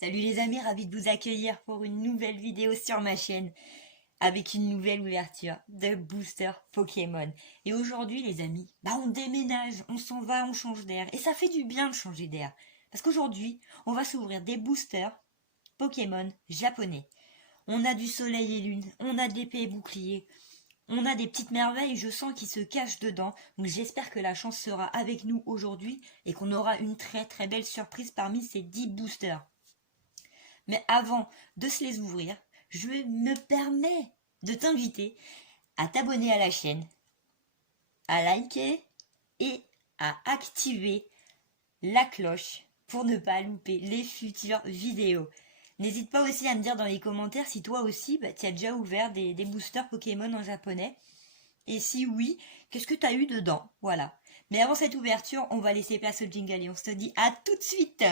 Salut les amis, ravi de vous accueillir pour une nouvelle vidéo sur ma chaîne avec une nouvelle ouverture de booster Pokémon. Et aujourd'hui les amis, on déménage, on s'en va, on change d'air. Et ça fait du bien de changer d'air. Parce qu'aujourd'hui, on va s'ouvrir des boosters Pokémon japonais. On a du soleil et lune, on a de l'épée et bouclier, on a des petites merveilles, je sens, qui se cachent dedans. Donc j'espère que la chance sera avec nous aujourd'hui et qu'on aura une très très belle surprise parmi ces 10 boosters. Mais avant de se les ouvrir, je me permets de t'inviter à t'abonner à la chaîne, à liker et à activer la cloche pour ne pas louper les futures vidéos. N'hésite pas aussi à me dire dans les commentaires si toi aussi tu as déjà ouvert des boosters Pokémon en japonais. Et si oui, qu'est-ce que tu as eu dedans? Voilà. Mais avant cette ouverture, on va laisser place au jingle et on se dit à tout de suite.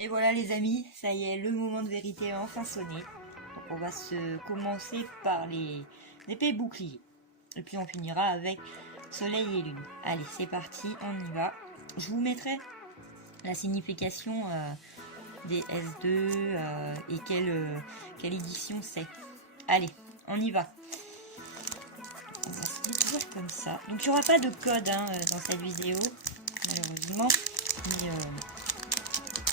Et voilà les amis, ça y est, le moment de vérité a enfin sonné. Donc on va se commencer par les épées boucliers. Et puis on finira avec soleil et lune. Allez, c'est parti, on y va. Je vous mettrai la signification des S2 et quelle édition c'est. Allez, on y va. On va se dire comme ça. Donc il n'y aura pas de code dans cette vidéo, malheureusement. Mais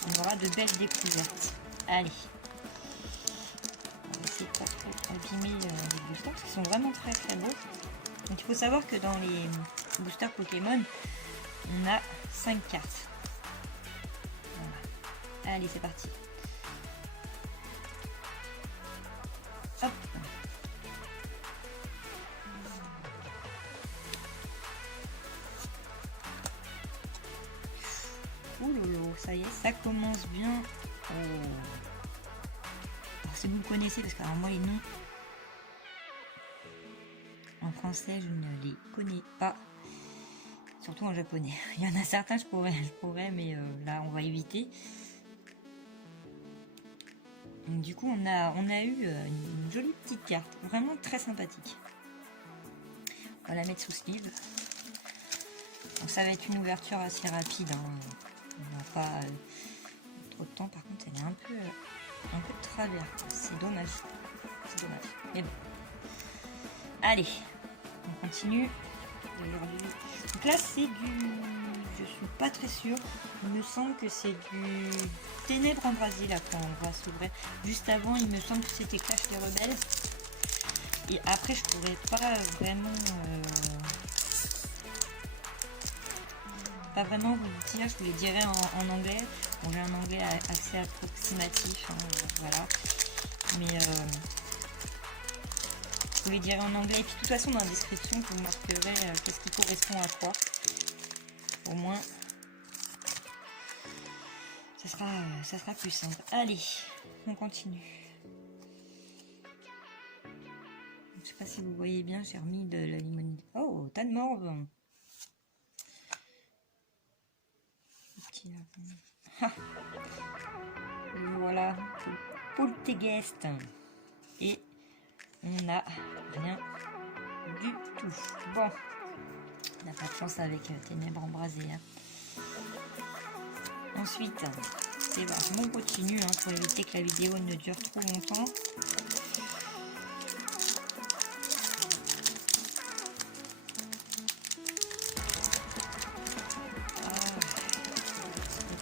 on aura de belles découvertes. Allez. On va essayer de pas trop abîmer les boosters parce qu'ils sont vraiment très très beaux. Donc il faut savoir que dans les boosters Pokémon, on a 5 cartes. Voilà. Allez, c'est parti. Hop. Ouh lolo, ça y est, ça commence bien. Oh. Alors si vous me connaissez, parce que alors moi les noms en français je ne les connais pas, surtout en japonais. Il y en a certains je pourrais, mais là on va éviter. Donc, du coup on a eu une jolie petite carte, vraiment très sympathique. On va la mettre sous sleeve. Donc ça va être une ouverture assez rapide. On n'a pas trop de temps. Par contre, elle est un peu de travers. C'est dommage. C'est dommage. Mais bon. Allez, on continue. Donc là, c'est du... Je suis pas très sûre. Il me semble que c'est du ténèbres embrasées là quand on va s'ouvrir. Juste avant, il me semble que c'était Clash des Rebelles. Et après, je pourrais pas vraiment... Pas vraiment vous le dire, je vous les dirai en anglais. Bon, j'ai un anglais assez approximatif, voilà. Mais je vous les dirai en anglais. Et puis de toute façon, dans la description, je vous marquerai qu'est-ce qui correspond à quoi. Au moins, ça sera plus simple. Allez, on continue. Je sais pas si vous voyez bien, j'ai remis de la limonade. Oh, tas de morve. Voilà, Poltergeist. Et on n'a rien du tout. Bon, on n'a pas de chance avec Ténèbres embrasées. Ensuite, c'est bon, on continue pour éviter que la vidéo ne dure trop longtemps.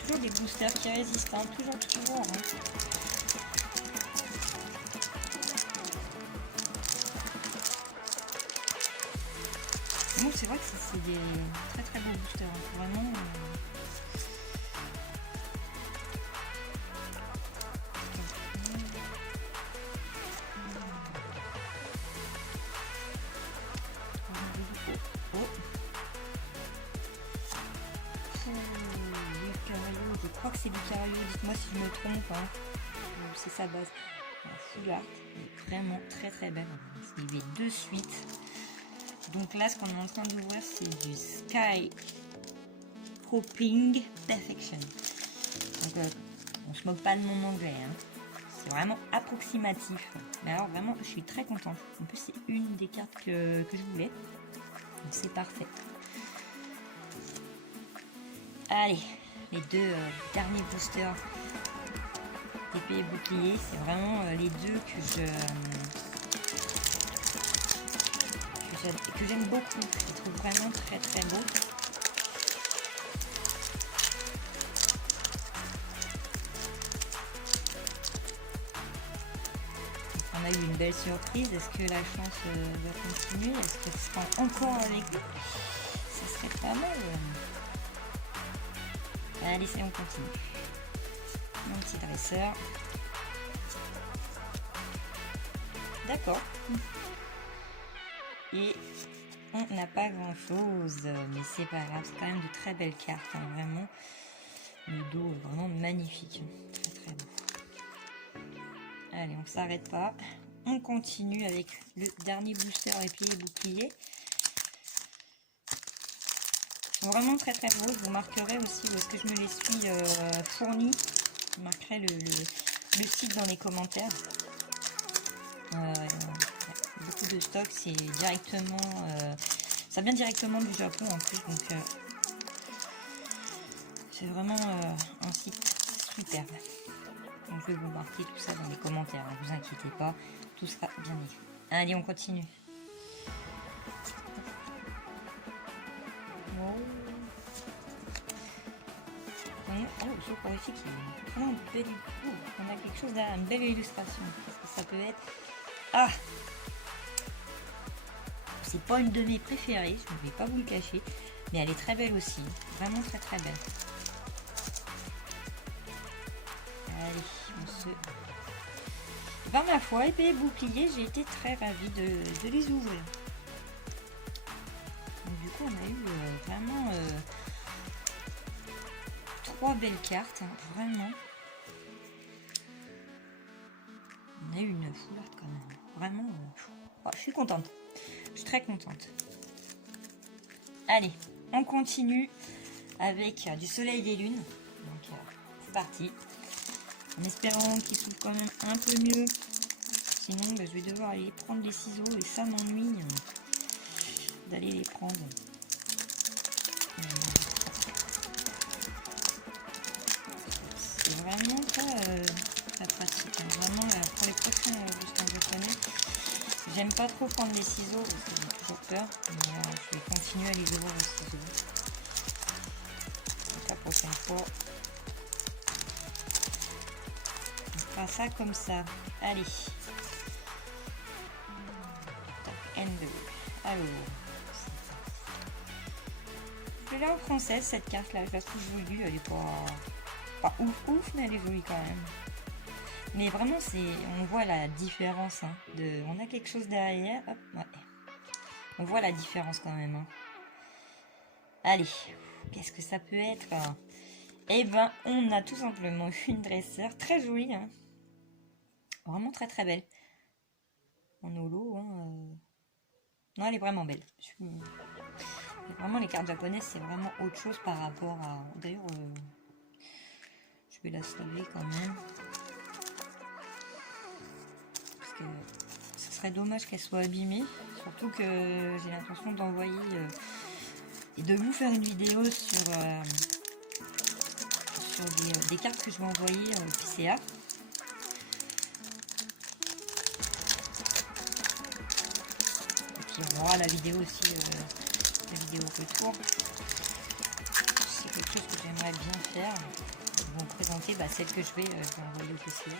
Toujours des boosters qui résistent, toujours. Bon, c'est vrai que c'est des très très beaux boosters, vraiment. Je crois que c'est Lucario, dites-moi si je me trompe, c'est sa base. Full art, vraiment très très belle. Il est de suite. Donc là, ce qu'on est en train de voir, c'est du Sky Cropping Perfection. Donc on se moque pas de mon anglais, c'est vraiment approximatif. Mais alors vraiment, je suis très contente. En plus, c'est une des cartes que je voulais. Donc c'est parfait. Allez, les deux derniers boosters épée et bouclier, c'est vraiment les deux que j'aime beaucoup. Je les trouve vraiment très très beaux. On a eu une belle surprise. Est-ce que la chance va continuer? Est-ce qu'elle sera encore avec nous? Ça serait pas mal. Allez, on continue. Mon petit dresseur. D'accord. Et on n'a pas grand chose, mais c'est pas grave, c'est quand même de très belles cartes, hein, vraiment. Le dos est vraiment magnifique, très très beau. Allez, on s'arrête pas, on continue avec le dernier booster épée et bouclier. Ils sont vraiment très très beaux. Je vous marquerai aussi où est-ce que je me les suis fournis. Je marquerai le site dans les commentaires. Beaucoup de stock, c'est directement ça vient directement du Japon en plus, donc c'est vraiment un site superbe. Donc je vais vous marquer tout ça dans les commentaires, ne vous inquiétez pas, tout sera bien écrit. Allez, on continue. Le horrifique, il est vraiment belle. On a quelque chose derrière, une belle illustration. Qu'est-ce que ça peut être? Ah, c'est pas une de mes préférées, je ne vais pas vous le cacher, mais elle est très belle aussi, vraiment très très belle. Allez, on se... Par ma foi, épée et bouclier, j'ai été très ravie de les ouvrir. Donc du coup, on a eu vraiment 3 belles cartes, hein, vraiment. On a eu une foularde quand même, vraiment, je suis contente. Je suis très contente. Allez, on continue avec du soleil et des lunes. Donc c'est parti. En espérant qu'il s'ouvre quand même un peu mieux. Sinon, je vais devoir aller prendre les ciseaux et ça m'ennuie d'aller les prendre. C'est vraiment pas pratique. Hein. Vraiment, pour les prochains boosters japonais, j'aime pas trop prendre les ciseaux parce que j'ai toujours peur. Mais je vais continuer à les ouvrir les ciseaux. Donc la prochaine fois, on fera ça comme ça. Allez. N2. Alors, je l'ai en française cette carte là, je la trouve jolie, elle est pas ouf, mais elle est jolie quand même. Mais vraiment, on voit la différence. Hein, on a quelque chose derrière. Hop, ouais. On voit la différence quand même. Hein. Allez, qu'est-ce que ça peut être? Eh ben, on a tout simplement une dresseur très jolie. Hein. Vraiment très très belle. En holo. Hein, Non, elle est vraiment belle. Vraiment, les cartes japonaises, c'est vraiment autre chose par rapport à... D'ailleurs, je vais la laver quand même. Parce que ce serait dommage qu'elle soit abîmée. Surtout que j'ai l'intention d'envoyer et de vous faire une vidéo sur des cartes que je vais envoyer au PCA. Et puis on aura la vidéo aussi, la vidéo retour. C'est quelque chose que j'aimerais bien faire. Vous présenter celle que je vais envoyer au PCA.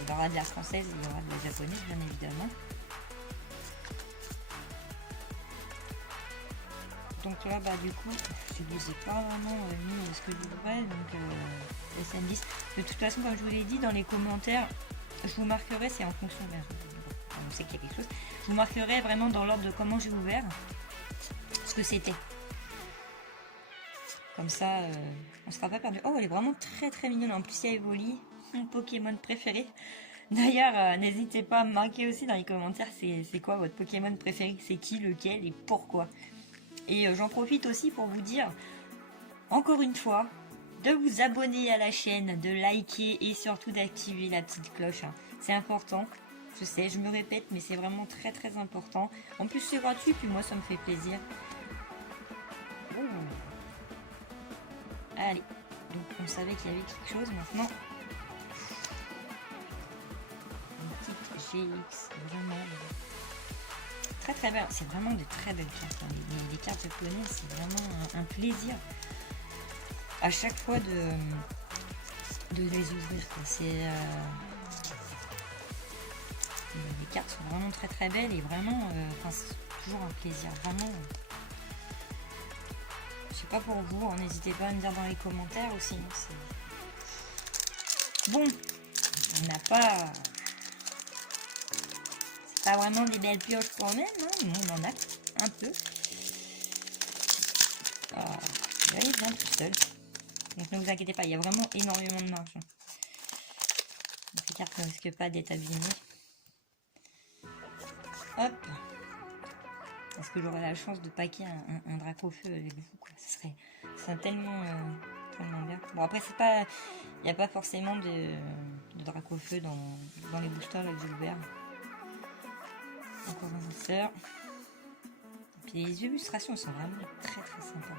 Il y aura de la française et il y aura de la japonaise, bien évidemment. Donc là, du coup, je ne vous ai pas vraiment mis ce que je voudrais, donc SN10. De toute façon, comme je vous l'ai dit, dans les commentaires, je vous marquerai, c'est en fonction de... On sait qu'il y a quelque chose. Je vous marquerai vraiment dans l'ordre de comment j'ai ouvert, ce que c'était. Comme ça, on ne sera pas perdu. Oh, elle est vraiment très très mignonne. En plus, il y a Evoli, mon Pokémon préféré. D'ailleurs, n'hésitez pas à me marquer aussi dans les commentaires, c'est quoi votre Pokémon préféré? C'est qui, lequel et pourquoi? Et j'en profite aussi pour vous dire, encore une fois, de vous abonner à la chaîne, de liker et surtout d'activer la petite cloche. Hein. C'est important, je sais, je me répète, mais c'est vraiment très très important. En plus, c'est gratuit, puis moi, ça me fait plaisir. Allez, donc on savait qu'il y avait quelque chose, maintenant. Une petite GX, vraiment très très belle. C'est vraiment de très belles cartes. Hein. Les cartes japonaises, c'est vraiment un plaisir à chaque fois de les ouvrir. Les cartes sont vraiment très très belles et vraiment, c'est toujours un plaisir. Vraiment. Je sais pas pour vous, hein, n'hésitez pas à me dire dans les commentaires aussi. Bon, on n'a pas... C'est pas vraiment des belles pioches quand même, hein, on en a un peu. Ah, il vient tout seul. Donc ne vous inquiétez pas, il y a vraiment énormément de marge. Donc les cartes ne risquent pas d'être abîmées. Hop. Est-ce que j'aurai la chance de paquer un Dracofeu avec vous, quoi. Ce serait tellement bien. Bon, après, c'est pas... Il n'y a pas forcément de Dracofeu dans les boosters là, que j'ai ouvert. Encore un lanceur. Et puis les illustrations sont vraiment très très sympas.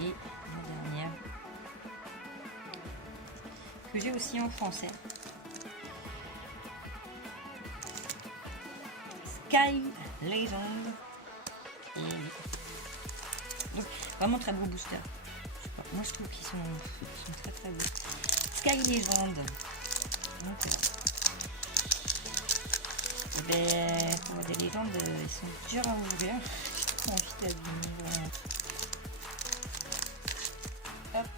Et la dernière, que j'ai aussi en français. Sky Legend. Et donc, vraiment très beau booster. Je sais pas, moi je trouve qu'ils sont très très beaux. Sky Legend. Donc et ben, pour des légendes, ils sont durs à ouvrir. J'ai trop envie d'abîmer. Hop.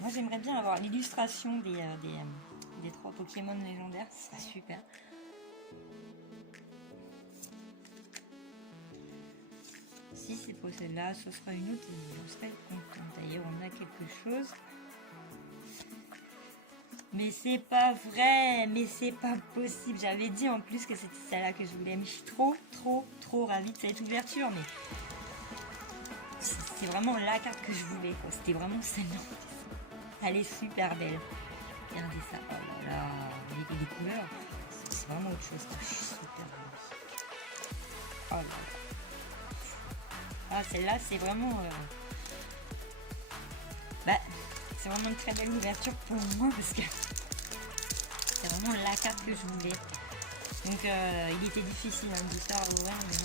Moi j'aimerais bien avoir l'illustration des 3 Pokémon légendaires, ce serait super. Si c'est pour celle-là, ce sera une autre et je serai contente. D'ailleurs, on a quelque chose. Mais c'est pas vrai, mais c'est pas possible. J'avais dit en plus que c'était celle-là que je voulais. Mais je suis trop ravie de cette ouverture. Mais c'est vraiment la carte que je voulais. C'était vraiment celle-là. Elle est super belle. Regardez ça. Oh là là. Les couleurs, c'est vraiment autre chose. Je suis super ravie. Oh là là. Ah, celle-là, c'est vraiment... c'est vraiment une très belle ouverture pour moi parce que c'est vraiment la carte que je voulais. Donc, il était difficile de booster à ouvrir, mais je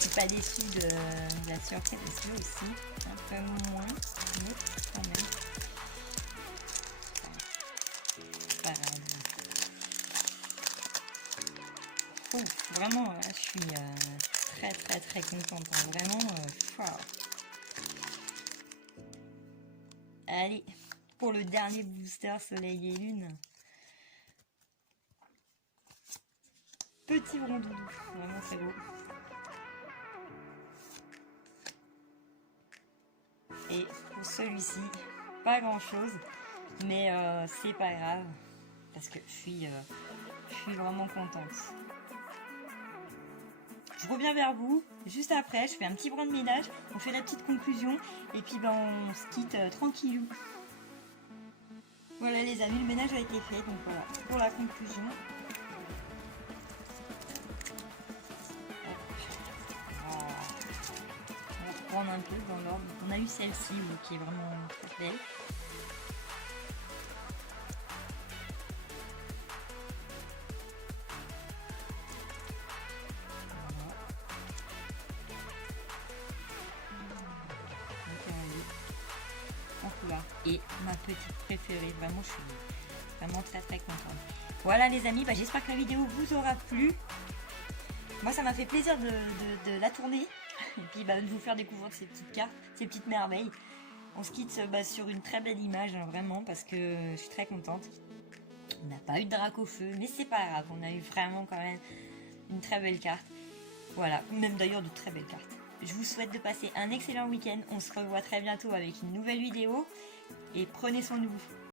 suis pas déçue de la surprise parce que aussi, un peu moins, mais quand même. Pas grave. Oh, vraiment, là, je suis très contente. Hein. Vraiment, wow. Allez, pour le dernier booster Soleil et Lune. Petit rondoudou, vraiment très beau. Et pour celui-ci, pas grand chose, mais c'est pas grave, parce que je suis vraiment contente. Je reviens vers vous juste après, je fais un petit brin de ménage, on fait la petite conclusion et puis on se quitte tranquillou. Voilà les amis, le ménage a été fait, donc voilà, pour la conclusion. On va reprendre un peu dans l'ordre. On a eu celle-ci qui est vraiment très belle. Et ma petite préférée, vraiment je suis vraiment très contente. Voilà les amis, j'espère que la vidéo vous aura plu. Moi ça m'a fait plaisir de la tourner et puis de vous faire découvrir ces petites cartes, ces petites merveilles. On se quitte sur une très belle image, hein, vraiment, parce que je suis très contente. On n'a pas eu de Dracofeu, mais c'est pas grave, on a eu vraiment quand même une très belle carte. Voilà, même d'ailleurs de très belles cartes. Je vous souhaite de passer un excellent week-end. On se revoit très bientôt avec une nouvelle vidéo. Et prenez soin de vous.